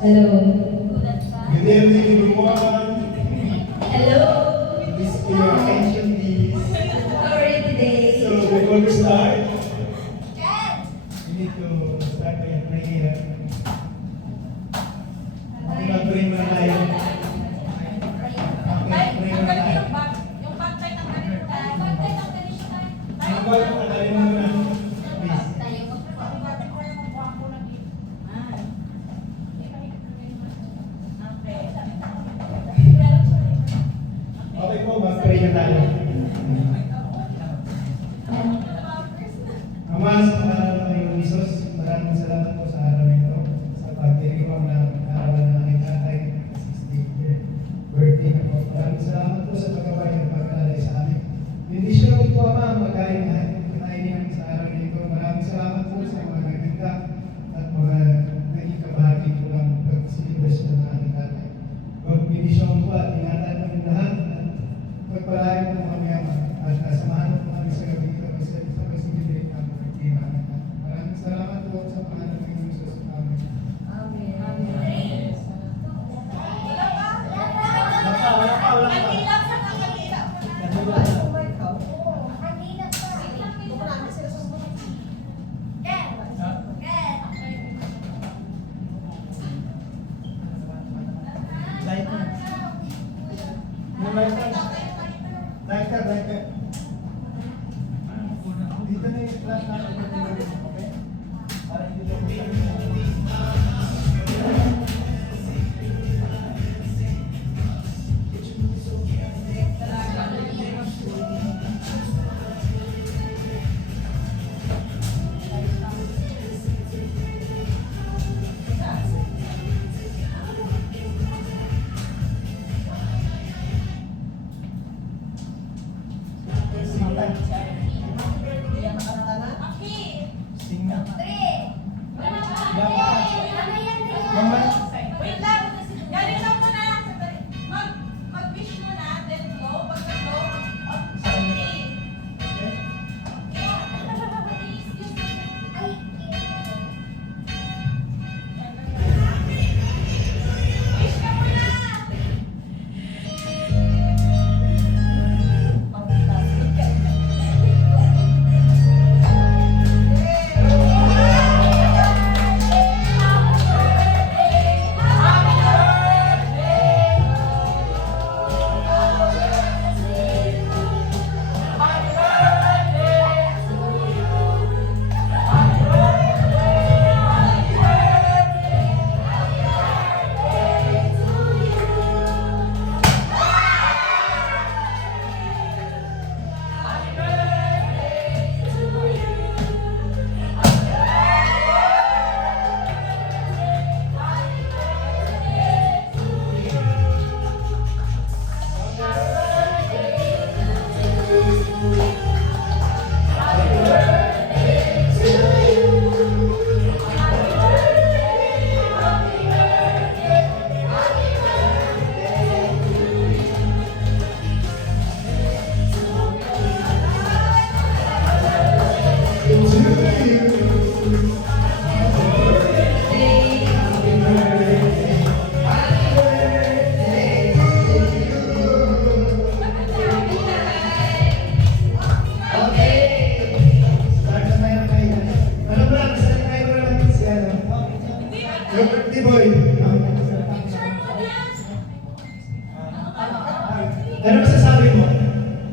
Hello. Good evening, everyone. Hello. Please pay your attention, please. How are you today? So, before we start, we need to start by a prayer. Mag-pray muna tayo. Mag-pray muna tayo. Mag-pray muna. Please. Okay po, mag-pray na tayo. Ama, sa pangalan ng Jesus, maraming salamat po sa araw nito, sa pagdiriwang ng araw ng aking tatay, 60th birthday na po. Maraming salamat po sa pagkabay ng pagkalalay sa amin. Bendisyon po, Ama, magkain namin sa araw nito. Maraming salamat po sa mga naganda at mga naging kabahagi po ng pagsilibres ng aking tatay. Bendisyon po at ingatan kami lahat. Pagpalain po kami, Ama, at samahan po kami sa gabi ito sa pasigilin ng pagkima. Maraming salamat po sa pangalan ng Jesus. Amen. Your birthday boy. Ano masasabi mo?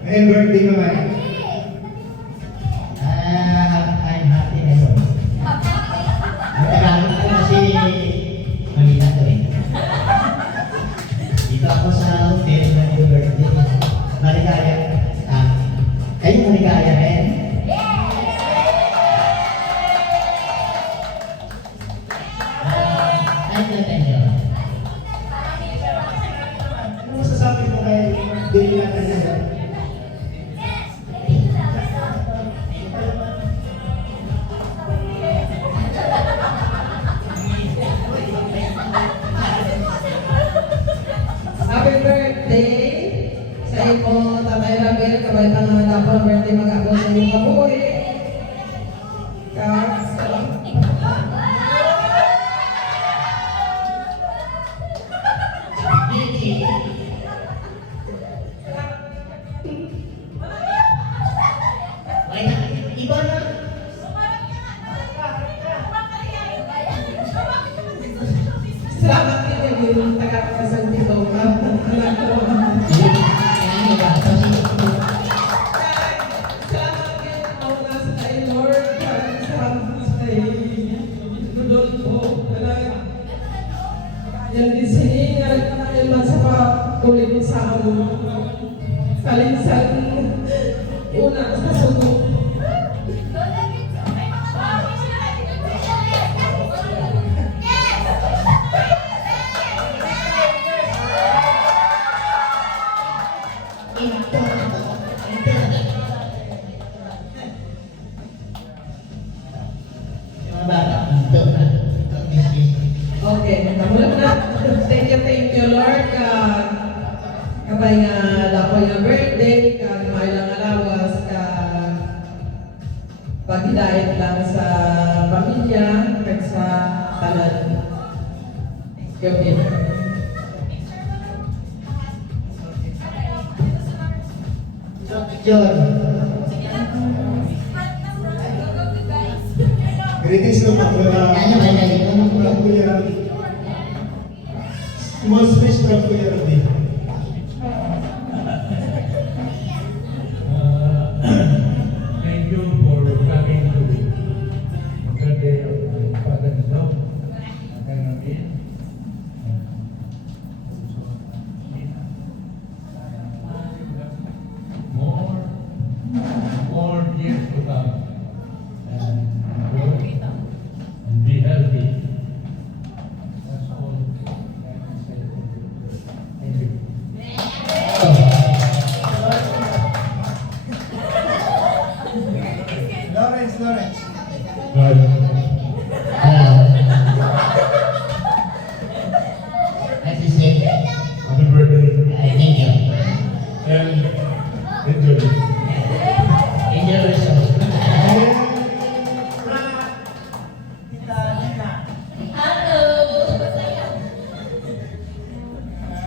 Ngayon birthday mo ngayon. I'm happy na yun. Nagkakamit ko kasi Manila ko eh. Dito ako sa hotel na yung birthday. Maligaya. Kayo maligaya rin? Thank you. Ano masasabi mo kay birthday natin ngayon? Happy birthday sa imo, Tatay Ramil. Kabay pa nga dapat birthday mag-abot sa iyong kabuhi. Iba na. Salamat kayo yung taga-kasal dito. Salamat kayo na sa iyo, Lord. Salamat sa iyo, Rodolfo. Yan din siningal naman sa pakulit sa amo. Kalinsan una sa sugo. Okay, namulat na. Thank you, Lord. Kapay nga lakoy nga birthday, kag mailang alawas, paghidayat lang sa pamilya, kag sa tanan. Gabi. John. Greetings to Kanya ba na ito? From Kuya Rabi. Small speech from Kuya Rabi. Thank you for coming to the birthday of my father-in-law, Uncle Ramil. More years to come. And grow and be healthy. That's all I can say. Thank you. Lawrence. God. As you said, Happy birthday thank you. and enjoy. Enjoy yourself. Hello!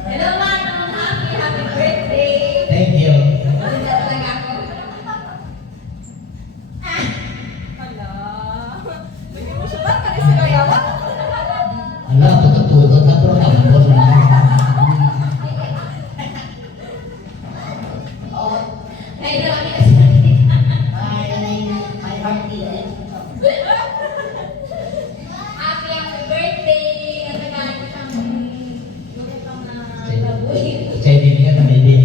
Hello, Manong! Happy birthday! Thank you. Maganda talaga ako. Ala, pagkatulog na pero tambol na. Ngayon na kami kasi Happy birthday! Natagaan kami. Yung mga baboy. Saya din ka na may din.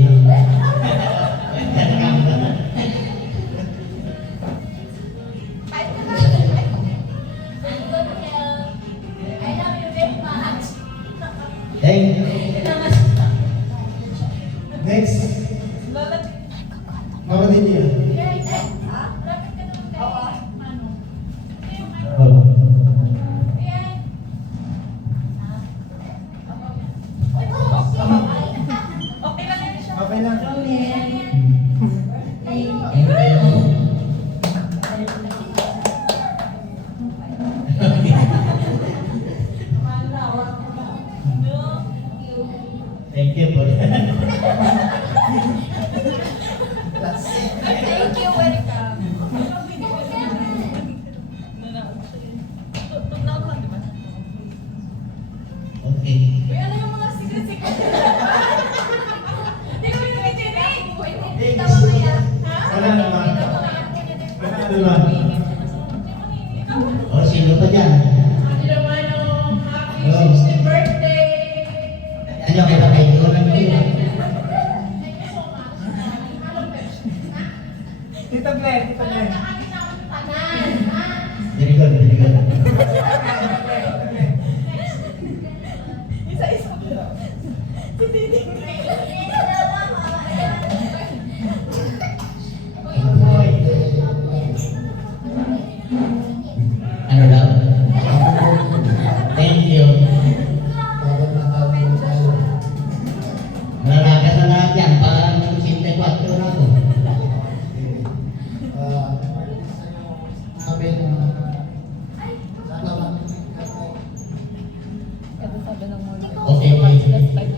I'm good health. I love you very much. Thank you. Next. Mama din niya. Okay lang. Thank you for that. Thank you, welcome.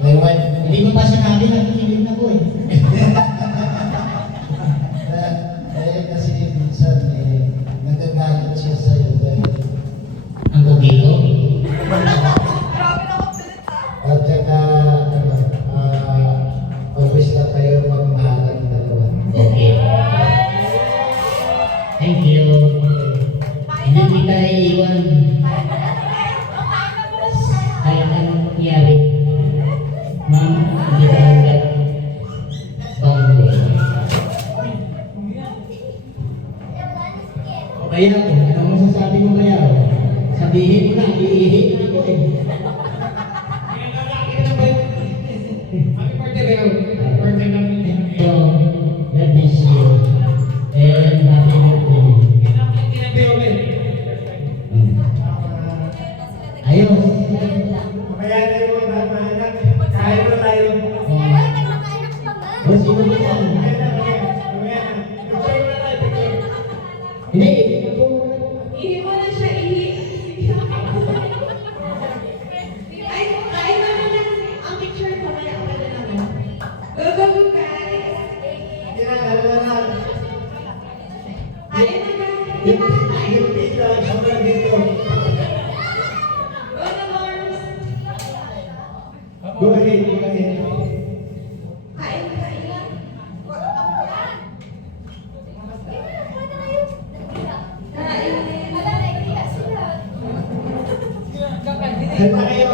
May wife. Hindi ko pa sinabi na kikinig na ko eh. Kasi minsan nagagalit siya sa'yo dahil Ang pogi ko. Grabe na confidence ha. at saka always na tayo magmahalan ng dalawa. Okay. Thank you. Hindi kita iiwan. Kahit anong mangyari. Ma'am, hindi ka hanggat. Bangko. O kaya ako, anong masasabi mo kaya ako? Sabihin mo na, iihi na ako eh. Happy birthday, Beo. Birthday namin. So, God bless you. And happy birthday. Ayos. Kaya na yung mga anak, kaya na tayo. O, sino ba yan? Hindi, ako. Ihi mo na siya, ihi. Ay, kain na muna. Ang picture ko, kaya pwede naman. Go, go, go, guys. Kain na, guys. Diba? Kain. Go na, Lars. Go ahead, go ahead. Kain, kain lang. Kain. Kanta kayo.